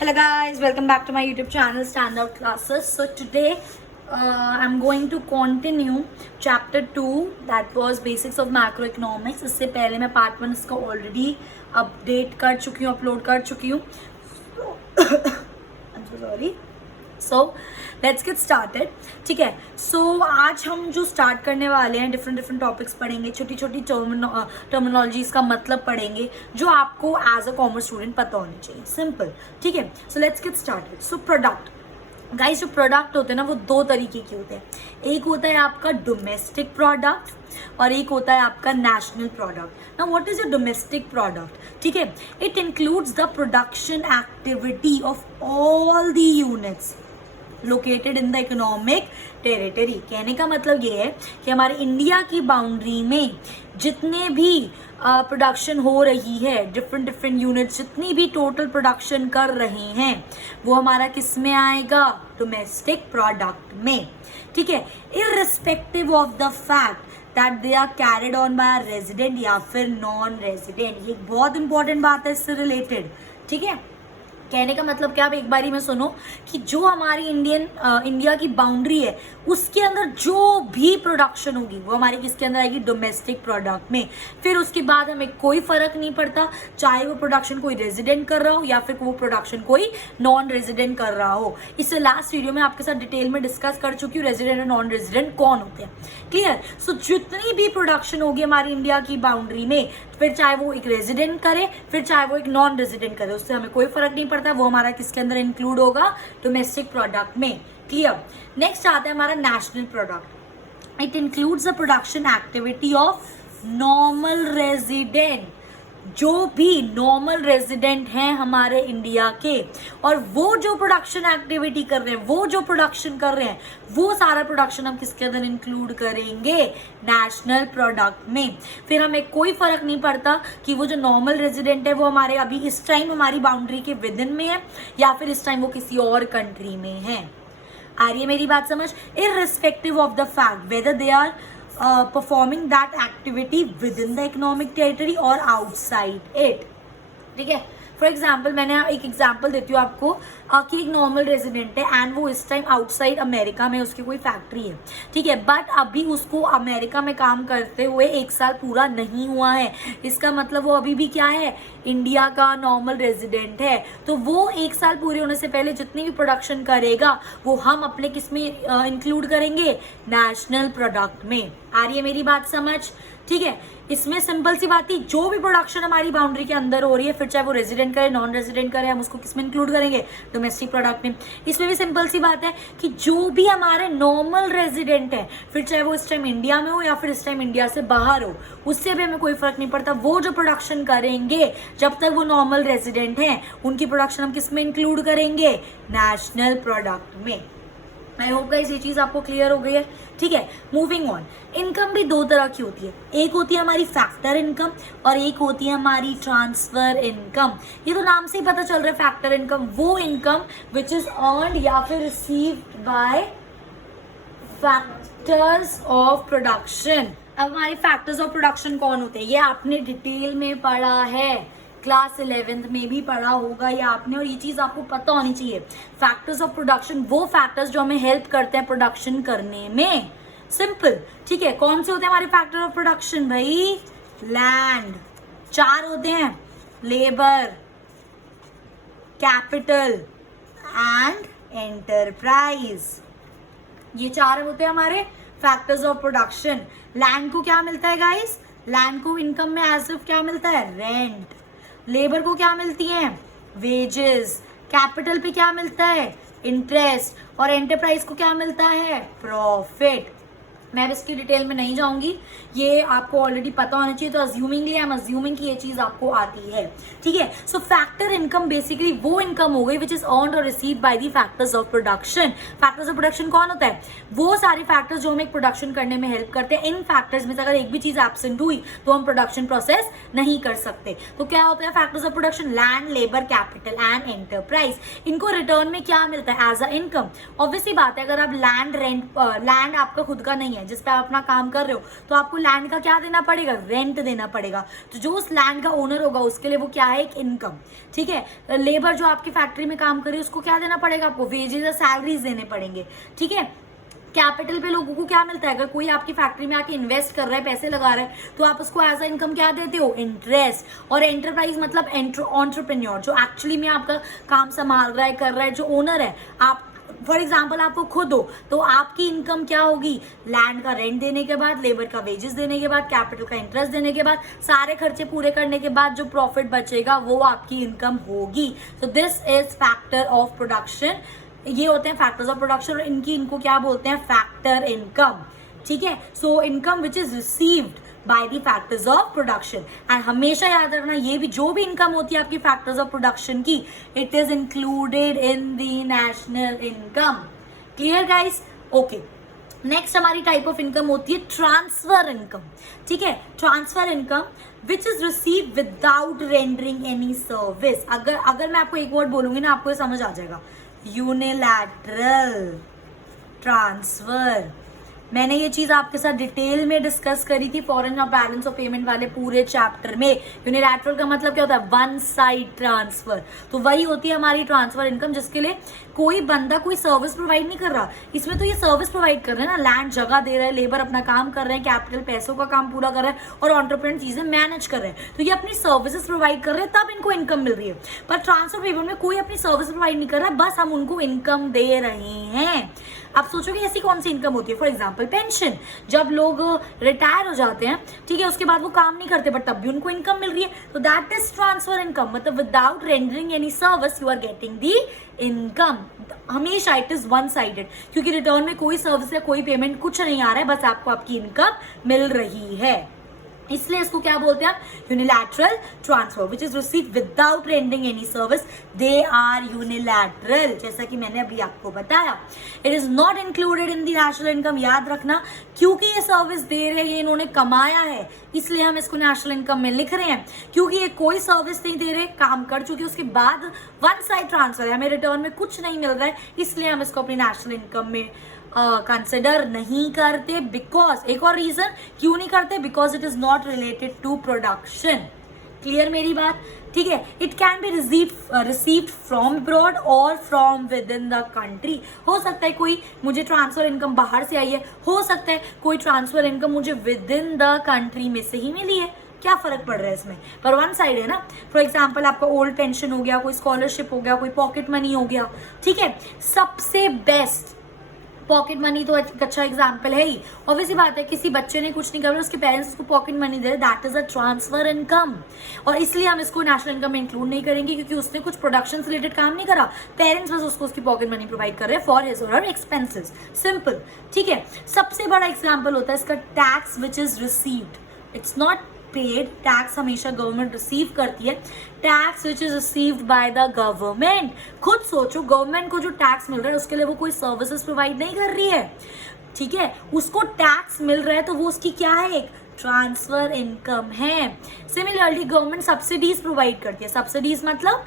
Hello guys, welcome back to my YouTube channel Standout Classes. So today I'm going to continue chapter 2 that was basics of macroeconomics. इससे पहले मैं part 1 इसका already update कर चुकी हूँ, upload कर चुकी हूँ. I'm so sorry. So let's get started. ठीक है. So आज हम जो start करने वाले हैं different topics पढ़ेंगे, छोटी छोटी terminologies का मतलब पढ़ेंगे जो आपको as a commerce student पता होनी चाहिए. Simple. ठीक है. So let's get started. So product. Guys जो प्रोडक्ट होते हैं ना वो दो तरीके के होते हैं. एक होता है आपका डोमेस्टिक प्रोडक्ट और एक होता है आपका national product. Now what is a domestic product? ठीक है, it includes the production activity of all the units located in the economic territory. कहने का मतलब ये है कि हमारे इंडिया की बाउंड्री में जितने भी प्रोडक्शन हो रही है, डिफरेंट यूनिट्स जितनी भी टोटल प्रोडक्शन कर रहे हैं वो हमारा किस में आएगा? डोमेस्टिक प्रोडक्ट में. ठीक है, irrespective of the fact that they are carried on by resident या फिर नॉन रेजिडेंट. ये बहुत इंपॉर्टेंट बात है इससे रिलेटेड. ठीक है, कहने का मतलब क्या, आप एक बारी में सुनो कि जो हमारी इंडिया की बाउंड्री है उसके अंदर जो भी प्रोडक्शन होगी वो हमारी किसके अंदर आएगी? डोमेस्टिक प्रोडक्ट में. फिर उसके बाद हमें कोई फर्क नहीं पड़ता चाहे वो प्रोडक्शन कोई रेजिडेंट कर रहा हो या फिर वो प्रोडक्शन कोई नॉन रेजिडेंट कर रहा हो. इससे लास्ट वीडियो में आपके साथ डिटेल में डिस्कस कर चुकी हूँ रेजिडेंट और नॉन रेजिडेंट कौन होते हैं. क्लियर? सो जितनी भी प्रोडक्शन होगी हमारी इंडिया की बाउंड्री में, फिर चाहे वो एक रेजिडेंट करे फिर चाहे वो एक नॉन रेजिडेंट करे, उससे हमें कोई फर्क नहीं पड़ता, वो हमारा किसके अंदर इंक्लूड होगा? डोमेस्टिक प्रोडक्ट में. क्लियर? नेक्स्ट आता है हमारा national product. It includes the production activity of normal resident. जो भी नॉर्मल रेजिडेंट हैं हमारे इंडिया के और वो जो प्रोडक्शन एक्टिविटी कर रहे हैं, वो जो प्रोडक्शन कर रहे हैं, वो सारा प्रोडक्शन हम किसके अंदर इंक्लूड करेंगे? नेशनल प्रोडक्ट में. फिर हमें कोई फर्क नहीं पड़ता कि वो जो नॉर्मल रेजिडेंट है वो हमारे अभी इस टाइम हमारी बाउंड्री के विद इन में है या फिर इस टाइम वो किसी और कंट्री में है. आ रही है मेरी बात समझ? Irrespective of the fact whether they are performing that activity within the economic territory or outside it. ठीक है, फॉर एग्जाम्पल मैंने एक एग्जाम्पल देती हूँ आपको कि एक नॉर्मल रेजिडेंट है एंड वो इस टाइम आउटसाइड अमेरिका में उसकी कोई फैक्ट्री है. ठीक है, बट अभी उसको अमेरिका में काम करते हुए 1 साल पूरा नहीं हुआ है. इसका मतलब वो अभी भी क्या है? इंडिया का नॉर्मल रेजिडेंट है. तो वो 1 साल पूरे होने से पहले जितनी भी प्रोडक्शन करेगा वो हम अपने किस में इंक्लूड करेंगे? नेशनल प्रोडक्ट में. आ रही है मेरी बात समझ? ठीक है, इसमें सिंपल सी बात थी, जो भी प्रोडक्शन हमारी बाउंड्री के अंदर हो रही है, फिर चाहे वो रेजिडेंट करे नॉन रेजिडेंट करे, हम उसको किसमें इंक्लूड करेंगे? डोमेस्टिक प्रोडक्ट में. इसमें भी सिंपल सी बात है कि जो भी हमारे नॉर्मल रेजिडेंट है, फिर चाहे वो इस टाइम इंडिया में हो या फिर इस टाइम इंडिया से बाहर हो, उससे भी हमें कोई फर्क नहीं पड़ता. वो जो प्रोडक्शन करेंगे जब तक वो नॉर्मल रेजिडेंट हैं उनकी प्रोडक्शन हम किसमें इंक्लूड करेंगे? नेशनल प्रोडक्ट में. आई होप गाइस ये चीज आपको क्लियर हो गई है. ठीक है, मूविंग ऑन. इनकम भी दो तरह की होती है. एक होती है हमारी फैक्टर इनकम और एक होती है हमारी ट्रांसफर इनकम. ये तो नाम से ही पता चल रहा है फैक्टर इनकम, वो इनकम विच इज अर्न्ड या फिर received by factors of production. अब हमारे फैक्टर्स ऑफ प्रोडक्शन कौन होते हैं ये आपने डिटेल में पढ़ा है, क्लास 11th में भी पढ़ा होगा ये आपने, और ये चीज आपको पता होनी चाहिए. फैक्टर्स ऑफ प्रोडक्शन वो फैक्टर्स जो हमें हेल्प करते हैं प्रोडक्शन करने में. सिंपल. ठीक है, कौन से होते हैं हमारे फैक्टर ऑफ प्रोडक्शन? भाई लैंड. 4 होते हैं, लेबर, कैपिटल एंड एंटरप्राइज. ये 4 होते हैं हमारे फैक्टर्स ऑफ प्रोडक्शन. लैंड को क्या मिलता है गाइस? लैंड को इनकम में एज इफ क्या मिलता है? रेंट. लेबर को क्या मिलती है? वेजेस. कैपिटल पे क्या मिलता है? इंटरेस्ट. और एंटरप्राइज को क्या मिलता है? प्रॉफिट. मैं अब इसकी डिटेल में नहीं जाऊंगी, ये आपको ऑलरेडी पता होना चाहिए. तो अज्यूमिंगली आई एम अज्यूमिंग कि ये चीज आपको आती है. ठीक है, सो फैक्टर इनकम बेसिकली वो इनकम हो गई विच इज अर्न्ड और received by the factors of production. Factors of production कौन होता है? वो सारे फैक्टर्स जो हमें एक प्रोडक्शन करने में हेल्प करते हैं. इन फैक्टर्स में से अगर एक भी चीज एब्सेंट हुई तो हम प्रोडक्शन प्रोसेस नहीं कर सकते. तो क्या होता है factors of production? Land, labour, capital and enterprise. इनको रिटर्न में क्या मिलता है? As a income. ऑब्वियसली बात है, अगर आप लैंड आपका खुद का नहीं है, है जिस पे आप अपना काम कर रहे हो, तो आपको लैंड का क्या देना पड़ेगा, रेंट देना पड़ेगा। तो जो उस लैंड का ओनर होगा उसके लिए वो क्या है, एक इनकम। ठीक है, लेबर जो आपकी फैक्ट्री में काम कर रही है उसको क्या देना पड़ेगा, आपको वेजेस या सैलरीज देने पड़ेंगे। ठीक है, कैपिटल पे लोगों को क्या मिलता है, अगर कोई आपकी फैक्ट्री में आके इन्वेस्ट कर रहा है, पैसे लगा रहा है, तो आप उसको एज अ इनकम क्या देते हो, इंटरेस्ट। और एंटरप्राइज मतलब एंटरप्रेन्योर, जो एक्चुअली में आपका काम संभाल रहा है, कर रहा है, जो ओनर है। आप फॉर एग्जाम्पल आपको खुद हो तो आपकी इनकम क्या होगी, लैंड का रेंट देने के बाद, लेबर का वेजेस देने के बाद, कैपिटल का इंटरेस्ट देने के बाद, सारे खर्चे पूरे करने के बाद जो प्रॉफिट बचेगा वो आपकी इनकम होगी। तो this is factor of production. ये होते हैं फैक्टर्स ऑफ प्रोडक्शन और इनको क्या बोलते हैं, फैक्टर इनकम। ठीक है, so income which is received by the factors of production. And हमेशा याद रखना, ये भी जो भी इनकम होती है आपकी फैक्टर्स ऑफ प्रोडक्शन की, it is included in the national income. Clear guys? Okay, next हमारी टाइप ऑफ इनकम होती है ट्रांसफर इनकम। ठीक है, transfer income which is receive without rendering any service. अगर मैं आपको एक वर्ड बोलूंगी ना, आपको ये समझ आ जाएगा, यूनिलैटरल ट्रांसफर। मैंने ये चीज आपके साथ डिटेल में डिस्कस करी थी फॉरेन और बैलेंस ऑफ पेमेंट वाले पूरे चैप्टर में। यूनिलैटरल का मतलब क्या होता है, वन साइड ट्रांसफर। तो वही होती है हमारी ट्रांसफर इनकम, जिसके लिए कोई बंदा कोई सर्विस प्रोवाइड नहीं कर रहा। इसमें तो ये सर्विस प्रोवाइड कर रहे हैं ना, लैंड जगह दे रहा है, लेबर अपना काम कर रहे हैं, कैपिटल पैसों का काम पूरा कर रहा है और एंटरप्रेन्योर चीजें मैनेज कर रहे हैं। तो ये अपनी सर्विसेज प्रोवाइड कर रहे हैं, तब इनको इनकम मिल रही है। पर ट्रांसफर पेमेंट में कोई अपनी सर्विस प्रोवाइड नहीं कर रहा है, बस हम उनको इनकम दे रहे हैं। आप सोचोगे ऐसी कौन सी इनकम होती है, फॉर एग्जाम्पल पेंशन। जब लोग रिटायर हो जाते हैं, ठीक है, उसके बाद वो काम नहीं करते बट तब भी उनको इनकम मिल रही है, तो दैट इज ट्रांसफर इनकम। मतलब without rendering any service you are getting the income. हमेशा इट इज वन साइडेड, क्योंकि रिटर्न में कोई सर्विस या कोई पेमेंट कुछ नहीं आ रहा है, बस आपको आपकी इनकम मिल रही है। इसलिए इसको क्या बोलते हैं, unilateral transfer which is receive without rendering any service, they are unilateral. जैसा कि मैंने अभी आपको बताया, it is not included in the national income. याद रखना, क्योंकि ये सर्विस दे रहे हैं, इन्होंने कमाया है, इसलिए हम इसको नेशनल इनकम में लिख रहे हैं। क्योंकि ये कोई सर्विस नहीं दे रहे, काम कर चुके, उसके बाद वन साइड ट्रांसफर है, हमें रिटर्न में कुछ नहीं मिल रहा है, इसलिए हम इसको अपनी नेशनल इनकम में कंसिडर नहीं करते। बिकॉज एक और रीजन क्यों नहीं करते, because it is not related to production. Clear मेरी बात? ठीक है, it can be received from abroad और from within the country. हो सकता है कोई मुझे ट्रांसफर इनकम बाहर से आई है, हो सकता है कोई ट्रांसफर इनकम मुझे विद इन द कंट्री में से ही मिली है, क्या फर्क पड़ रहा है इसमें, पर वन साइड है ना। फॉर एग्जाम्पल आपका ओल्ड पेंशन हो गया, कोई स्कॉलरशिप हो गया, कोई पॉकेट मनी हो गया। ठीक है, सबसे बेस्ट पॉकेट मनी तो एक अच्छा एग्जाम्पल है ही। ऑब्वियसली बात है, किसी बच्चे ने कुछ नहीं कर, उसके पेरेंट्स उसको पॉकेट मनी दे रहे, that is a transfer income. और इसलिए हम इसको नेशनल इनकम में इंक्लूड नहीं करेंगे, क्योंकि उसने कुछ प्रोडक्शन से रिलेटेड काम नहीं करा, पेरेंट्स बस उसको उसकी पॉकेट मनी प्रोवाइड कर रहे हैं फॉर हिज और हर एक्सपेंसेस। सिंपल। ठीक है, सबसे बड़ा एग्जाम्पल होता है इसका tax which is received, it's not paid. Tax हमेशा गवर्नमेंट रिसीव करती है, tax which is received by the government. खुद सोचो, गवर्नमेंट को जो टैक्स मिल रहा है उसके लिए वो कोई सर्विसेज प्रोवाइड नहीं कर रही है, ठीक है, उसको टैक्स मिल रहा है, तो वो उसकी क्या है, एक ट्रांसफर इनकम है। सिमिलरली गवर्नमेंट सब्सिडीज प्रोवाइड करती है। सब्सिडीज मतलब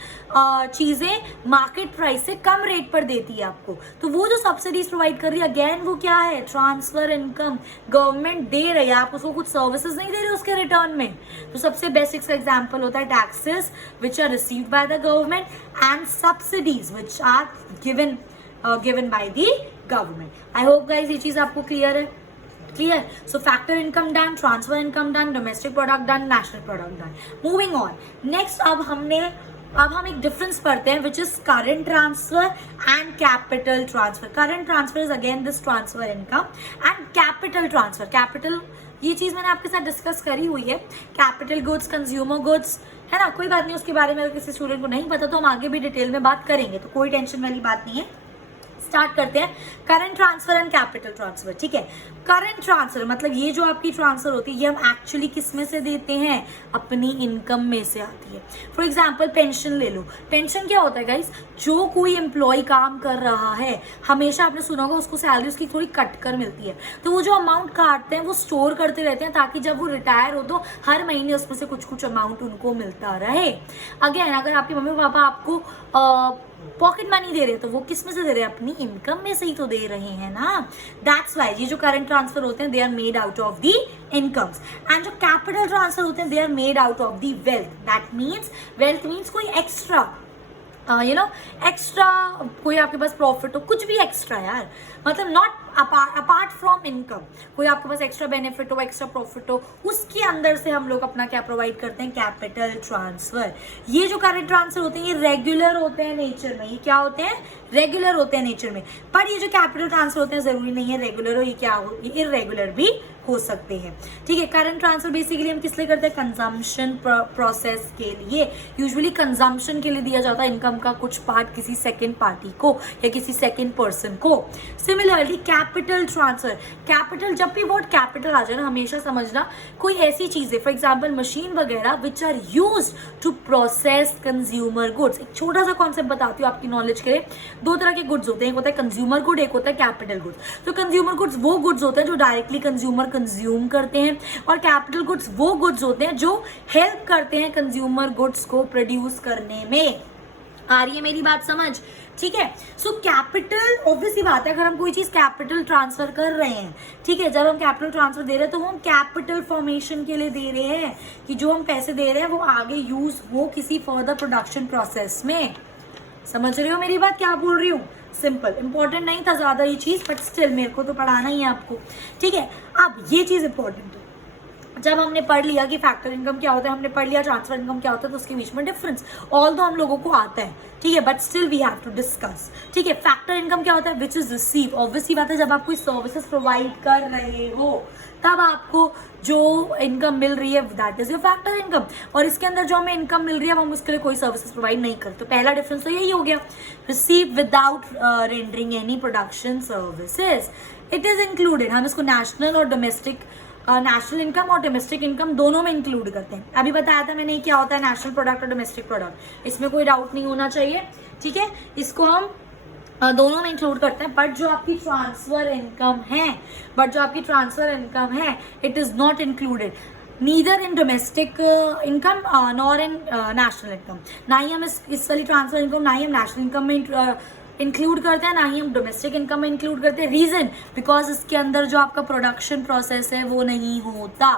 चीजें मार्केट प्राइस से कम रेट पर देती है आपको, तो वो जो सब्सिडीज प्रोवाइड कर रही है, अगेन वो क्या है, ट्रांसफर इनकम। गवर्नमेंट दे रही है, आप उसको कुछ सर्विसेज नहीं दे रहे उसके रिटर्न में। तो सबसे बेसिक एग्जाम्पल होता है taxes which are received by the government and subsidies which are given by the government. I hope guys ये चीज आपको क्लियर है। Clear? So factor income done, transfer income done, domestic product done, national product done. Moving on, next अब हम एक difference पढ़ते हैं which is current transfer and capital transfer. Current transfer is again this transfer income and capital transfer. Capital ये चीज मैंने आपके साथ डिस्कस करी हुई है, कैपिटल गुड्स, कंज्यूमर गुड्स, है ना, कोई बात नहीं, उसके बारे में अगर किसी स्टूडेंट को नहीं पता तो हम आगे भी डिटेल में बात करेंगे, तो कोई टेंशन वाली बात नहीं है। स्टार्ट करते हैं current transfer and capital transfer. ठीक है, करंट ट्रांसफर मतलब ये जो आपकी ट्रांसफर होती है, ये हम एक्चुअली किस में से देते हैं, अपनी इनकम में से आती है। फॉर एग्जांपल पेंशन ले लो। पेंशन क्या होता है गाइस, जो कोई एम्प्लॉय काम कर रहा है, हमेशा आपने सुना होगा उसको सैलरी उसकी थोड़ी कट कर मिलती है, तो वो जो अमाउंट काटते हैं वो स्टोर करते रहते हैं, ताकि जब वो रिटायर हो तो हर महीने उसमें से कुछ कुछ अमाउंट उनको मिलता रहे। अगेन अगर आपके मम्मी पापा आपको पॉकेट मनी दे रहे हैं तो वो किस में से दे रहे हैं, अपनी इनकम में से ही तो दे रहे हैं ना। दैट्स वाई ये जो करंट ट्रांसफर होते हैं they are made out of the incomes, and जो कैपिटल ट्रांसफर होते हैं they are made out of the wealth. That means wealth means कोई एक्स्ट्रा एक्स्ट्रा कोई आपके पास प्रॉफिट हो, कुछ भी एक्स्ट्रा यार, मतलब नॉट अपार्ट फ्रॉम इनकम, कोई आपके पास एक्स्ट्रा बेनिफिट हो, एक्स्ट्रा प्रॉफिट हो, उसके अंदर से हम लोग अपना क्या प्रोवाइड करते हैं, कैपिटल ट्रांसफर। ये जो करंट ट्रांसफर होते हैं ये रेगुलर होते हैं नेचर में, ये क्या होते हैं, रेगुलर होते हैं नेचर में। पर ये जो कैपिटल ट्रांसफर होते हैं जरूरी नहीं है रेगुलर हो, ये क्या हो, ये इरेगुलर भी हो सकते हैं, ठीक है। करंट ट्रांसफर बेसिकली हम किस लिए करते हैं, कंजम्पशन प्रोसेस के लिए। यूजुअली कंजम्पशन के लिए दिया जाता है इनकम का कुछ पार्ट किसी सेकंड पार्टी को या किसी सेकंड पर्सन को। सिमिलरली कैपिटल ट्रांसफर, कैपिटल, जब भी वर्ड कैपिटल आ जाए ना हमेशा समझना कोई ऐसी चीजें, फॉर एग्जाम्पल मशीन वगैरह which are used to process consumer goods. एक छोटा सा कॉन्सेप्ट बताती हूँ आपकी नॉलेज के लिए। दो तरह के गुड्स होते हैं, एक होता है कंज्यूमर गुड, एक होता है कैपिटल गुड्स। तो कंज्यूमर गुड्स वो गुड्स होते हैं जो डायरेक्टली कंज्यूमर कंज्यूम करते हैं, और कैपिटल गुड्स वो गुड्स होते हैं जो हेल्प करते हैं कंज्यूमर गुड्स को प्रोड्यूस करने में। आ रही है मेरी बात समझ, ठीक है। सो कैपिटल, ऑब्वियसली बात है, अगर हम कोई चीज कैपिटल ट्रांसफर कर रहे हैं, ठीक है, जब हम कैपिटल ट्रांसफर दे रहे हैं तो वो हम कैपिटल फॉर्मेशन के लिए दे रहे हैं, कि जो हम पैसे दे रहे हैं वो आगे यूज हो किसी फर्दर प्रोडक्शन प्रोसेस में। समझ रहे हो मेरी बात, क्या बोल रही हूँ, सिंपल, इंपॉर्टेंट नहीं था ज्यादा ये चीज, बट स्टिल मेरे को तो पढ़ाना ही है आपको, ठीक है। अब ये चीज इंपॉर्टेंट है, जब हमने पढ़ लिया कि फैक्टर इनकम क्या होता है, हमने पढ़ लिया ट्रांसफर इनकम क्या होता है, तो उसके बीच में डिफरेंस ऑल दो हम लोगों को आता है, ठीक है, but still we have to discuss, ठीक है। फैक्टर इनकम क्या होता है, विच इज रिसीव, ऑब्वियसली बात है जब आप कोई सर्विसेज प्रोवाइड कर रहे हो तब आपको जो इनकम मिल रही है that is your factor income, और इसके अंदर जो हमें इनकम मिल रही है हम उसके लिए कोई सर्विसेज प्रोवाइड नहीं करते। तो पहला डिफरेंस तो यही हो गया, receive without rendering any production services, it is included. हम इसको नेशनल और डोमेस्टिक, नेशनल इनकम और डोमेस्टिक इनकम दोनों में इंक्लूड करते हैं। अभी बताया था मैंने क्या होता है नेशनल प्रोडक्ट और डोमेस्टिक प्रोडक्ट, इसमें कोई डाउट नहीं होना चाहिए, ठीक है। इसको हम दोनों में इंक्लूड करते हैं, बट जो आपकी ट्रांसफर इनकम है it is not included neither in domestic income nor in national income. ना ही हम इस वाली ट्रांसफर इनकम ना ही हम नेशनल इनकम में इंक्लूड करते हैं, ना ही हम डोमेस्टिक इनकम में इंक्लूड करते हैं। रीजन, बिकॉज इसके अंदर जो आपका प्रोडक्शन प्रोसेस है वो नहीं होता,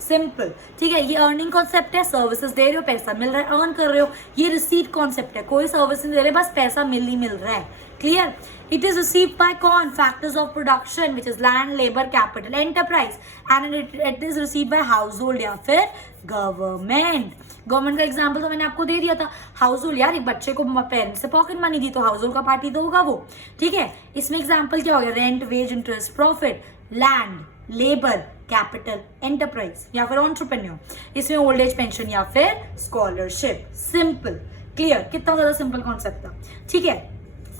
सिंपल, ठीक है। ये अर्निंग कॉन्सेप्ट है, सर्विसेज दे रहे हो, पैसा मिल रहा है, अर्न कर रहे हो। ये रिसीव कॉन्सेप्ट है, कोई सर्विस नहीं दे रहे, बस पैसा मिल रहा है, clear. It is received by कौन, factors of production which is land, labour, capital, enterprise, and it is received by household या फिर गवर्नमेंट। गवर्नमेंट का एग्जाम्पल तो मैंने आपको दे दिया था, हाउस होल्ड, यार एक बच्चे को पेरेंट्स से पॉकेट मनी दी तो हाउस होल्ड का पार्टी तो होगा वो, ठीक है। इसमें एग्जाम्पल क्या हो गया, rent, wage, interest, profit, land, labour, capital, enterprise या फिर एंटरप्रेन्योर। इसमें ओल्ड एज पेंशन या फिर स्कॉलरशिप, सिंपल, क्लियर। कितना ज्यादा सिंपल कॉन्सेप्ट था, ठीक है।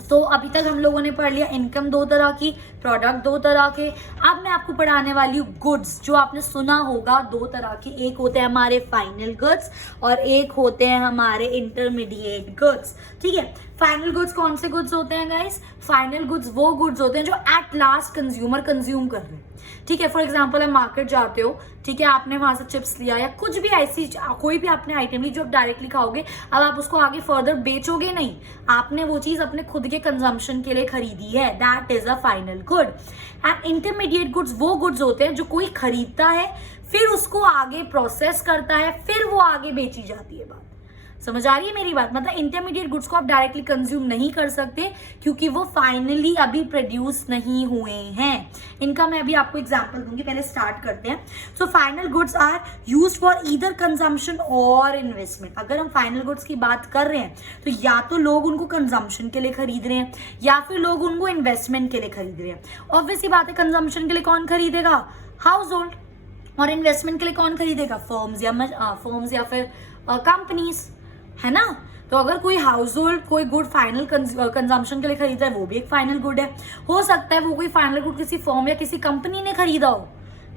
तो अभी तक हम लोगों ने पढ़ लिया इनकम दो तरह की, प्रोडक्ट दो तरह के। अब मैं आपको पढ़ाने वाली हूँ गुड्स, जो आपने सुना होगा दो तरह की, एक होते हैं हमारे फाइनल गुड्स और एक होते हैं हमारे इंटरमीडिएट गुड्स, ठीक है। फाइनल गुड्स कौन से गुड्स होते हैं गाइस, फाइनल गुड्स वो गुड्स होते हैं जो एट लास्ट कंज्यूमर कंज्यूम कर रहे हैं, ठीक है। फॉर एग्जाम्पल आप मार्केट जाते हो, ठीक है, आपने वहां से चिप्स लिया या कुछ भी ऐसी कोई भी आपने आइटम ली जो आप डायरेक्टली खाओगे, अब आप उसको आगे फर्दर बेचोगे नहीं, आपने वो चीज अपने खुद के कंजम्पशन के लिए खरीदी है, that is a final good. And intermediate goods वो गुड्स होते हैं जो कोई खरीदता है, फिर उसको आगे प्रोसेस करता है, फिर वो आगे बेची जाती है। बात समझ आ रही है मेरी बात, मतलब इंटरमीडिएट गुड्स को आप डायरेक्टली कंज्यूम नहीं कर सकते क्योंकि वो फाइनली अभी प्रोड्यूस नहीं हुए हैं। इनका मैं अभी आपको एग्जांपल दूंगी, पहले स्टार्ट करते हैं। So final goods are used for either consumption और इन्वेस्टमेंट। अगर हम फाइनल गुड्स की बात कर रहे हैं तो या तो लोग उनको कंजम्पशन के लिए खरीद रहे हैं या फिर लोग उनको इन्वेस्टमेंट के लिए खरीद रहे हैं। ऑब्वियसली बात है, कंजम्पशन के लिए कौन खरीदेगा, हाउस होल्ड, और इन्वेस्टमेंट के लिए कौन खरीदेगा, फर्म्स या फिर कंपनीज, है ना। तो अगर कोई हाउस होल्ड कोई गुड फाइनल कंजम्पशन के लिए खरीदा है वो भी एक फाइनल गुड है। हो सकता है वो कोई फाइनल गुड किसी फर्म या किसी कंपनी ने खरीदा हो,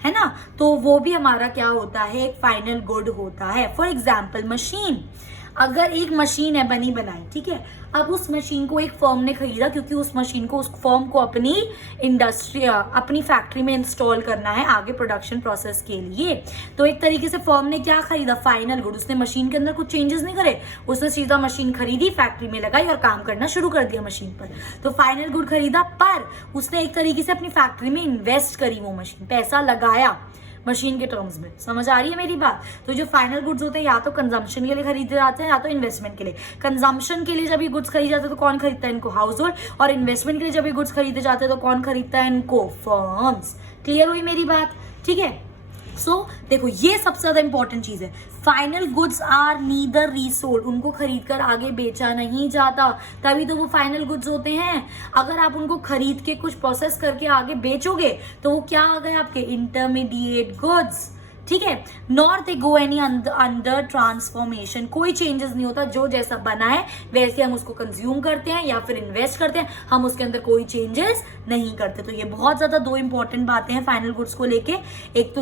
है ना, तो वो भी हमारा क्या होता है, एक फाइनल गुड होता है। फॉर एग्जाम्पल मशीन, अगर एक मशीन है बनी बनाई, ठीक है, अब उस मशीन को एक फर्म ने खरीदा क्योंकि उस मशीन को, उस फर्म को अपनी इंडस्ट्री, अपनी फैक्ट्री में इंस्टॉल करना है आगे प्रोडक्शन प्रोसेस के लिए। तो एक तरीके से फर्म ने क्या खरीदा, फाइनल गुड। उसने मशीन के अंदर कुछ चेंजेस नहीं करे, उसने सीधा मशीन खरीदी, फैक्ट्री में लगाई और काम करना शुरू कर दिया मशीन पर। तो फाइनल गुड खरीदा, पर उसने एक तरीके से अपनी फैक्ट्री में इन्वेस्ट करी वो मशीन, पैसा लगाया मशीन के टर्म्स में। समझ आ रही है मेरी बात? तो जो फाइनल गुड्स होते हैं या तो कंजम्पशन के लिए खरीदे जाते हैं या तो इन्वेस्टमेंट के लिए। कंजम्पशन के लिए जब ये गुड्स खरीदे जाते हैं तो कौन खरीदता है इनको, हाउस होल्ड। और इन्वेस्टमेंट के लिए जब ये गुड्स खरीदे जाते हैं तो कौन खरीदता है इनको, फर्म्स। क्लियर हुई मेरी बात? ठीक है। सो देखो ये सबसे ज्यादा इंपॉर्टेंट चीज है, final goods are neither resold, उनको खरीदकर आगे बेचा नहीं जाता, तभी तो वो फाइनल गुड्स होते हैं। अगर आप उनको खरीद के कुछ प्रोसेस करके आगे बेचोगे तो वो क्या आ गए आपके, इंटरमीडिएट गुड्स। ठीक है, नॉर दे गो एनी अंडर ट्रांसफॉर्मेशन, कोई चेंजेस नहीं होता, जो जैसा बना है वैसे हम उसको कंज्यूम करते हैं या फिर इन्वेस्ट करते हैं, हम उसके अंदर कोई चेंजेस नहीं करते। तो ये बहुत ज्यादा दो इंपॉर्टेंट बातें हैं फाइनल गुड्स को लेके, एक तो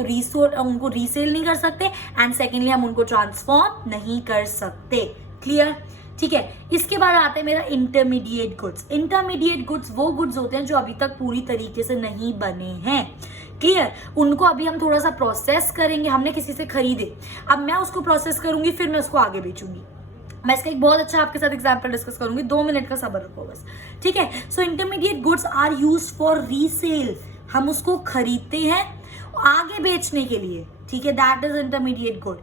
उनको रीसेल नहीं कर सकते एंड सेकेंडली हम उनको ट्रांसफॉर्म नहीं कर सकते। क्लियर? ठीक है, इसके बाद आता है मेरा इंटरमीडिएट गुड्स। इंटरमीडिएट गुड्स वो गुड्स होते हैं जो अभी तक पूरी तरीके से नहीं बने हैं। क्लियर? उनको अभी हम थोड़ा सा प्रोसेस करेंगे, हमने किसी से खरीदे, अब मैं उसको प्रोसेस करूंगी, फिर मैं उसको आगे बेचूंगी। मैं इसका एक बहुत अच्छा आपके साथ एग्जांपल डिस्कस करूंगी, 2 मिनट का सब्र रखो बस। ठीक है, so intermediate goods are used for resale, हम उसको खरीदते हैं आगे बेचने के लिए। ठीक है, that is intermediate good.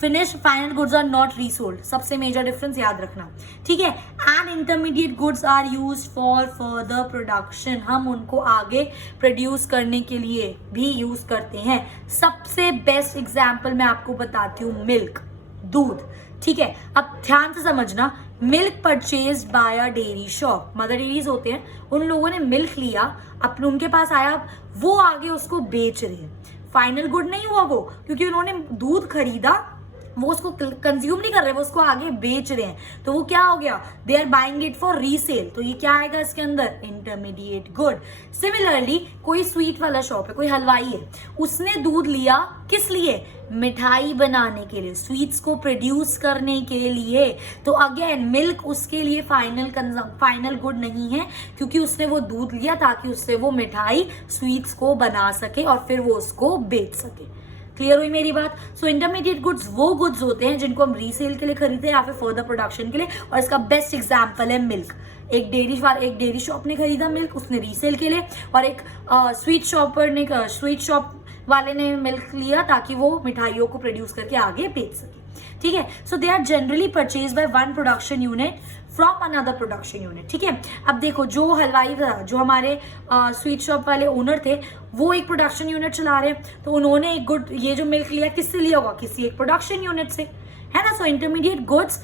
Finish final goods are not resold, सबसे मेजर डिफरेंस याद रखना। ठीक है, and intermediate goods are used for further production, हम उनको आगे प्रोड्यूस करने के लिए भी यूज करते हैं। सबसे बेस्ट एग्जांपल मैं आपको बताती हूँ, मिल्क, दूध। ठीक है, अब ध्यान से समझना, milk purchase by a dairy shop, mother dairies होते हैं, उन लोगों ने मिल्क लिया, अपने उनके पास आया, वो आगे उसको बेच रहे हैं। फाइनल गुड नहीं हुआ वो, क्योंकि उन्होंने दूध खरीदा, वो उसको कंज्यूम नहीं कर रहे, वो उसको आगे बेच रहे हैं, तो वो क्या हो गया, they are buying it for resale. तो ये क्या आएगा इसके अंदर, इंटरमीडिएट गुड। सिमिलरली कोई स्वीट वाला शॉप है, कोई हलवाई है, उसने दूध लिया किस लिए, मिठाई बनाने के लिए, स्वीट्स को प्रोड्यूस करने के लिए। तो अगेन मिल्क उसके लिए फाइनल गुड नहीं है, क्योंकि उसने वो दूध लिया ताकि उससे वो मिठाई स्वीट्स को बना सके और फिर वो उसको बेच सके। क्लियर हुई मेरी बात? सो इंटरमीडिएट गुड्स वो गुड्स होते हैं जिनको हम रीसेल के लिए खरीदते हैं या फिर फर्दर प्रोडक्शन के लिए, और इसका बेस्ट एग्जांपल है मिल्क। एक डेयरी शॉप ने खरीदा मिल्क, उसने रीसेल के लिए, और एक स्वीट शॉप वाले ने मिल्क लिया ताकि वो मिठाइयों को प्रोड्यूस करके आगे बेच सके। ठीक है, so they are generally purchase by one production unit from another production unit. ठीक है, अब देखो जो हलवाई था, जो हमारे स्वीट शॉप वाले ओनर थे, वो एक प्रोडक्शन यूनिट चला रहे हैं, तो उन्होंने एक गुड, ये जो मिल्क लिया किससे लिया होगा, किसी एक प्रोडक्शन यूनिट से, है ना। So intermediate goods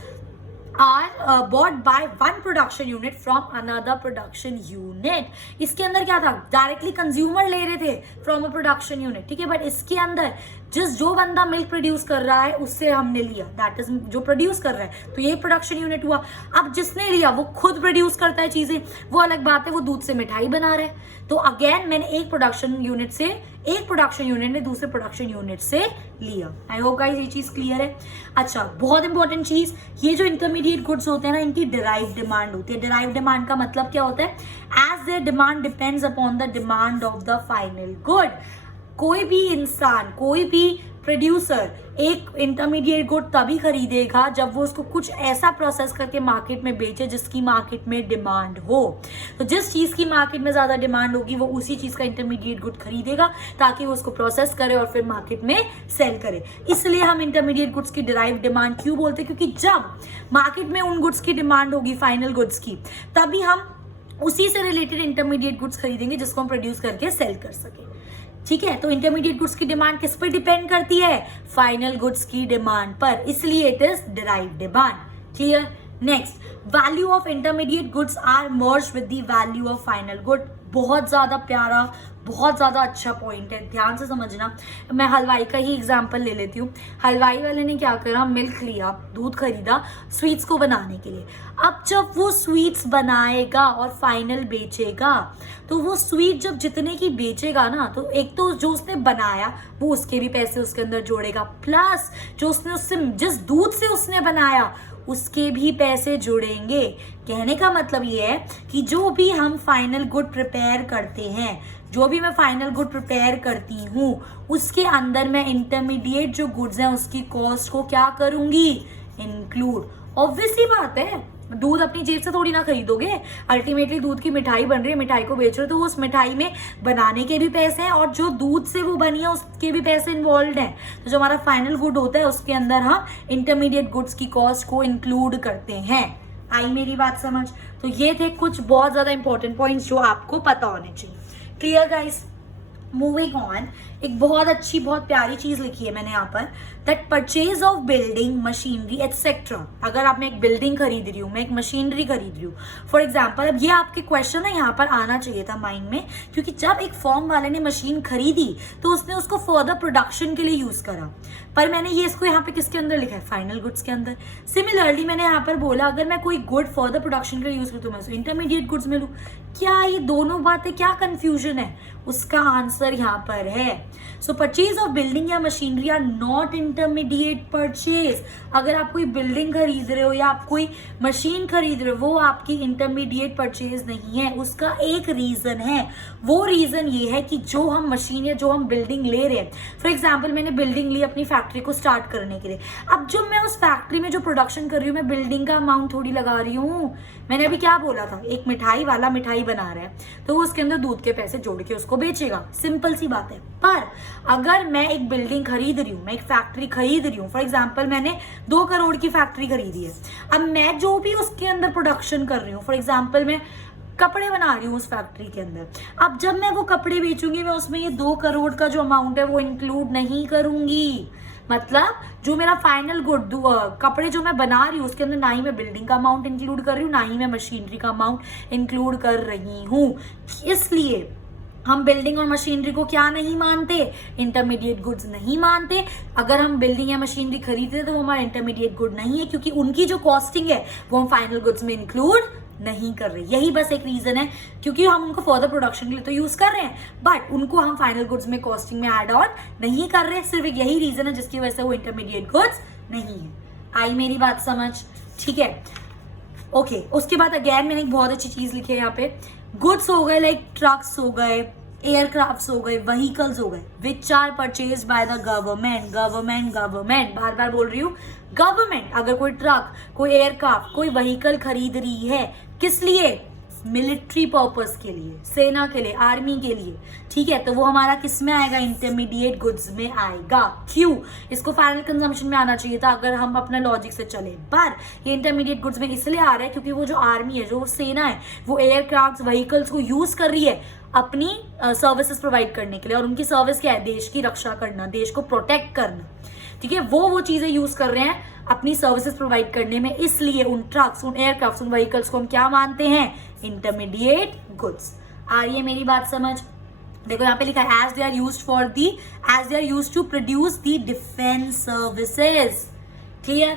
are bought by one production unit from another production unit. इसके अंदर क्या था, डायरेक्टली कंज्यूमर ले रहे थे फ्रॉम अ प्रोडक्शन यूनिट। ठीक है, बट इसके अंदर जो बंदा मिल्क प्रोड्यूस कर रहा है उससे हमने लिया, दैट इज जो प्रोड्यूस कर रहा है, तो ये प्रोडक्शन यूनिट हुआ। अब जिसने लिया वो खुद प्रोड्यूस करता है चीजें, वो अलग बात है, वो दूध से मिठाई बना रहा है। तो अगेन मैंने एक प्रोडक्शन यूनिट ने दूसरे प्रोडक्शन यूनिट से लिया। आई होप गाइस ये चीज क्लियर है। अच्छा, बहुत इंपॉर्टेंट चीज, ये जो इंटरमीडिएट गुड्स होते हैं ना, इनकी डिराइव डिमांड होती है। डिराइव डिमांड का मतलब क्या होता है, as their demand depends upon the demand of the final good. कोई भी इंसान, कोई भी प्रोड्यूसर एक इंटरमीडिएट गुड तभी खरीदेगा जब वो उसको कुछ ऐसा प्रोसेस करके मार्केट में बेचे जिसकी मार्केट में डिमांड हो। तो जिस चीज की मार्केट में ज्यादा डिमांड होगी वो उसी चीज का इंटरमीडिएट गुड खरीदेगा ताकि वो उसको प्रोसेस करे और फिर मार्केट में सेल करे। इसलिए हम इंटरमीडिएट गुड्स की डिराइव डिमांड क्यों बोलते हैं, क्योंकि जब मार्केट में उन गुड्स की डिमांड होगी, फाइनल गुड्स की, तभी हम उसी से रिलेटेड इंटरमीडिएट गुड्स खरीदेंगे जिसको हम प्रोड्यूस करके सेल कर सके। ठीक है, तो इंटरमीडिएट गुड्स की डिमांड किस पर डिपेंड करती है, फाइनल गुड्स की डिमांड पर, इसलिए it is derive demand. Clear? Next, value of intermediate goods are merge with the value of final good. बहुत ज्यादा प्यारा, बहुत ज्यादा अच्छा पॉइंट है, ध्यान से समझना। मैं हलवाई का ही एग्जांपल ले लेती हूँ। हलवाई वाले ने क्या करा, मिल्क लिया, दूध खरीदा स्वीट्स को बनाने के लिए। अब जब वो स्वीट्स बनाएगा और फाइनल बेचेगा, तो वो स्वीट जब जितने की बेचेगा ना, तो एक तो जो उसने बनाया वो उसके भी पैसे उसके अंदर जोड़ेगा, प्लस जो उसने जिस दूध से उसने बनाया उसके भी पैसे जुड़ेंगे। कहने का मतलब ये है कि जो भी हम फाइनल गुड प्रिपेयर करते हैं, जो भी मैं फाइनल गुड प्रिपेयर करती हूँ, उसके अंदर मैं इंटरमीडिएट जो गुड्स हैं उसकी कॉस्ट को क्या करूंगी, इंक्लूड। ऑब्वियस सी बात है, दूध अपनी जेब से थोड़ी ना खरीदोगे, अल्टीमेटली दूध की मिठाई बन रही है, मिठाई को बेच रहे हो तो उस मिठाई में बनाने के भी पैसे हैं और जो दूध से वो बनी है उसके भी पैसे इन्वॉल्व हैं। तो जो हमारा फाइनल गुड होता है उसके अंदर हम इंटरमीडिएट गुड्स की कॉस्ट को इंक्लूड करते हैं। आई मेरी बात समझ? तो ये थे कुछ बहुत ज्यादा इंपॉर्टेंट पॉइंट्स जो आपको पता होने चाहिए। Clear guys? मूविंग ऑन, एक बहुत अच्छी बहुत प्यारी चीज लिखी है मैंने यहाँ पर, that purchase of building machinery etcetera. अगर आप मैं एक बिल्डिंग खरीद रही हूँ, मैं एक मशीनरी खरीद रही हूँ फॉर एग्जाम्पल, अब ये आपके क्वेश्चन है यहाँ पर आना चाहिए था माइंड में, क्योंकि जब एक फर्म वाले ने मशीन खरीदी तो उसने उसको फर्दर प्रोडक्शन के लिए यूज करा, पर मैंने ये इसको यहाँ पे किसके अंदर लिखा है, फाइनल गुड्स के अंदर। सिमिलरली मैंने यहाँ पर बोला अगर मैं कोई गुड फर्दर प्रोडक्शन के लिए यूज करूँ तो मैं उसको इंटरमीडिएट गुड्स में लूँ। क्या ये दोनों बातें, क्या कंफ्यूजन है? उसका आंसर यहाँ पर है। सो परचेज ऑफ बिल्डिंग या machinery are not intermediate purchase. अगर आप कोई बिल्डिंग खरीद रहे हो या आप कोई मशीन खरीद रहे हो, वो आपकी इंटरमीडिएट परचेज नहीं है। उसका एक रीजन है, वो रीजन ये है कि जो हम मशीन या जो हम बिल्डिंग ले रहे हैं, फॉर एग्जाम्पल मैंने बिल्डिंग ली अपनी फैक्ट्री को स्टार्ट करने के लिए, अब जो मैं उस फैक्ट्री में जो प्रोडक्शन कर रही हूँ, मैं बिल्डिंग का अमाउंट थोड़ी लगा रही हूँ। मैंने अभी क्या बोला था, एक मिठाई वाला मिठाई बना रहा है तो उसके अंदर दूध के पैसे जोड़ के उसको बेचेगा, सिंपल सी बात है। पर अगर मैं एक बिल्डिंग खरीद रही हूँ, मैं एक फैक्ट्री खरीद रही हूँ, फॉर एग्जाम्पल मैंने 2 करोड़ की फैक्ट्री खरीदी है, अब मैं जो भी उसके अंदर प्रोडक्शन कर रही हूँ, फॉर एग्जाम्पल मैं कपड़े बना रही हूँ उस फैक्ट्री के अंदर, अब जब मैं वो कपड़े बेचूंगी मैं उसमें ये 2 करोड़ का जो अमाउंट है वो इंक्लूड नहीं करूंगी। मतलब जो मेरा फाइनल गुड कपड़े जो मैं बना रही हूँ उसके अंदर ना ही मैं बिल्डिंग का अमाउंट इंक्लूड कर रही हूँ, ना ही मैं मशीनरी का अमाउंट इंक्लूड कर रही हूँ। इसलिए हम बिल्डिंग और मशीनरी को क्या नहीं मानते, इंटरमीडिएट गुड्स नहीं मानते। अगर हम बिल्डिंग या मशीनरी खरीदते तो वो हमारा इंटरमीडिएट गुड नहीं है, क्योंकि उनकी जो कॉस्टिंग है वो हम फाइनल गुड्स में इंक्लूड नहीं कर रहे। यही बस एक रीजन है, क्योंकि हम उनको फर्दर प्रोडक्शन के लिए तो यूज कर रहे हैं, बट उनको हम फाइनल गुड्स में कॉस्टिंग में ऐड ऑन नहीं कर रहे। सिर्फ एक यही रीजन है जिसकी वजह से वो इंटरमीडिएट गुड्स नहीं है। आई मेरी बात समझ? ठीक है, ओके। उसके बाद अगेन मैंने एक बहुत अच्छी चीज लिखी है यहाँ पे, गुड्स हो गए लाइक ट्रक्स हो गए, एयरक्राफ्ट्स हो गए, व्हीकल्स हो गए, which are purchase by the government. Government बार बार बोल रही हूँ, गवर्नमेंट। अगर कोई ट्रक, कोई एयरक्राफ्ट, कोई व्हीकल खरीद रही है, किस लिए? मिलिट्री पर्पस के लिए, सेना के लिए, आर्मी के लिए, ठीक है, तो वो हमारा किस में आएगा? इंटरमीडिएट गुड्स में आएगा। क्यों? इसको फाइनल कंजम्पशन में आना चाहिए था अगर हम अपना लॉजिक से चले, पर ये इंटरमीडिएट गुड्स में इसलिए आ रहा है क्योंकि वो जो आर्मी है, जो सेना है, वो एयरक्राफ्ट व्हीकल्स को यूज कर रही है अपनी सर्विसेज प्रोवाइड करने के लिए, और उनकी सर्विस क्या है? देश की रक्षा करना, देश को प्रोटेक्ट करना, ठीक है। वो चीजें यूज कर रहे हैं अपनी सर्विसेज प्रोवाइड करने में, इसलिए उन ट्रक्स, उन एयरक्राफ्ट, उन व्हीकल्स को हम क्या मानते हैं? Intermediate goods. आ रही है मेरी बात समझ? देखो यहाँ पे लिखा है, as they are used to produce the defence services. Clear?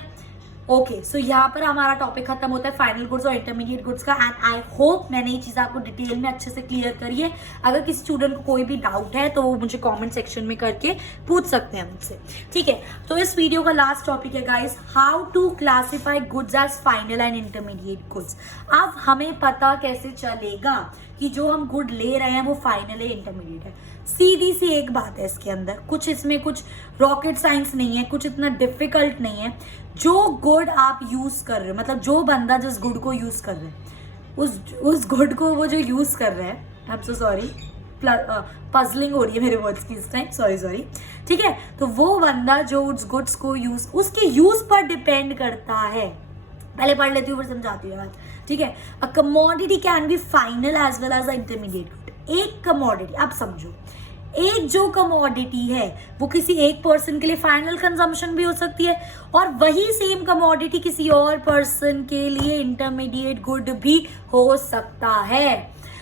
Okay, so यहाँ पर हमारा टॉपिक खत्म होता है फाइनल गुड्स और इंटरमीडिएट गुड्स का, एंड आई होप मैंने ये चीज़ आपको डिटेल में अच्छे से क्लियर करी है। अगर किसी स्टूडेंट को कोई भी डाउट है तो वो मुझे कमेंट सेक्शन में करके पूछ सकते हैं मुझसे, ठीक है। तो इस वीडियो का लास्ट टॉपिक है guys, how to classify goods as final and intermediate goods. अब हमें पता कैसे चलेगा कि जो हम गुड ले रहे हैं वो फाइनल है, इंटरमीडिएट है? सीधी सी एक बात है इसके अंदर, कुछ इसमें कुछ रॉकेट साइंस नहीं है, कुछ इतना डिफिकल्ट नहीं है। जो गुड आप यूज कर रहे हो, मतलब जो बंदा जिस गुड को यूज कर रहे है, उस गुड को वो जो यूज कर रहा है, I am so sorry, puzzling हो रही है मेरे वर्ड्स की इस टाइम, सॉरी, ठीक है। तो वो बंदा जो उस गुड्स को यूज, उसके यूज पर डिपेंड करता है। पहले पढ़ लेती हूँ फिर समझाती हूँ बात, ठीक है। A commodity can be final as well as a intermediate good. एक कमोडिटी, आप समझो, एक जो कमोडिटी है वो किसी एक पर्सन के लिए फाइनल कंजम्पशन भी हो सकती है, और वही सेम कमोडिटी किसी और पर्सन के लिए इंटरमीडिएट गुड भी हो सकता है।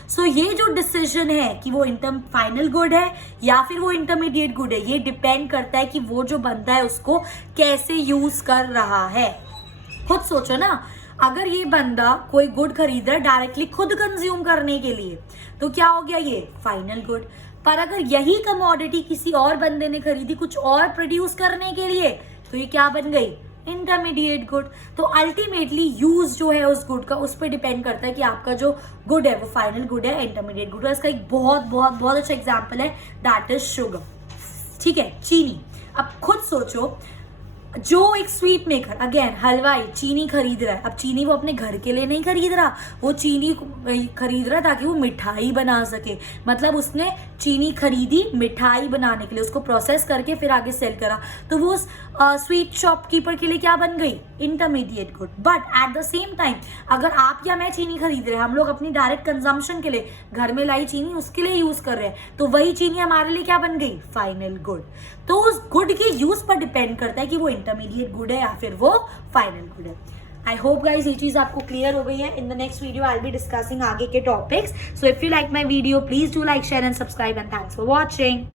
सो ये जो डिसीजन है कि वो फाइनल गुड है या फिर वो इंटरमीडिएट गुड है, ये डिपेंड करता है कि वो जो बंदा है उसको कैसे यूज कर रहा है। खुद सोचो ना, अगर ये बंदा कोई गुड खरीद रहा है डायरेक्टली खुद कंज्यूम करने के लिए, तो क्या हो गया? ये फाइनल गुड। पर अगर यही कमोडिटी किसी और बंदे ने खरीदी कुछ और प्रोड्यूस करने के लिए, तो ये क्या बन गई? Intermediate good. तो अल्टीमेटली यूज जो है उस गुड का उस पर डिपेंड करता है कि आपका जो गुड है वो फाइनल गुड है, इंटरमीडिएट गुड है। इसका एक बहुत बहुत बहुत अच्छा एग्जाम्पल है, दैट इज शुगर। ठीक है, चीनी। अब खुद सोचो, जो एक स्वीट मेकर, अगेन हलवाई चीनी खरीद रहा है, अब चीनी वो अपने घर के लिए नहीं खरीद रहा, वो चीनी खरीद रहा ताकि वो मिठाई बना सके। मतलब उसने चीनी खरीदी मिठाई बनाने के लिए, उसको प्रोसेस करके फिर आगे सेल करा, तो वो स्वीट शॉपकीपर के लिए क्या बन गई, intermediate good. But at the same time अगर आप या मैं चीनी खरीद रहे हैं, हम लोग अपनी डायरेक्ट कंजम्पशन के लिए घर में लाई चीनी उसके लिए यूज कर रहे हैं, तो वही चीनी हमारे लिए क्या बन गई, फाइनल गुड। तो उस गुड के यूज पर डिपेंड करता है कि वो इंटरमीडिएट गुड है या फिर वो फाइनल गुड है। आई होप गाइज ये चीज आपको क्लियर हो गई है। In the next video I will be discussing आगे के topics. So if you like my video please do like, share and subscribe and thanks for watching.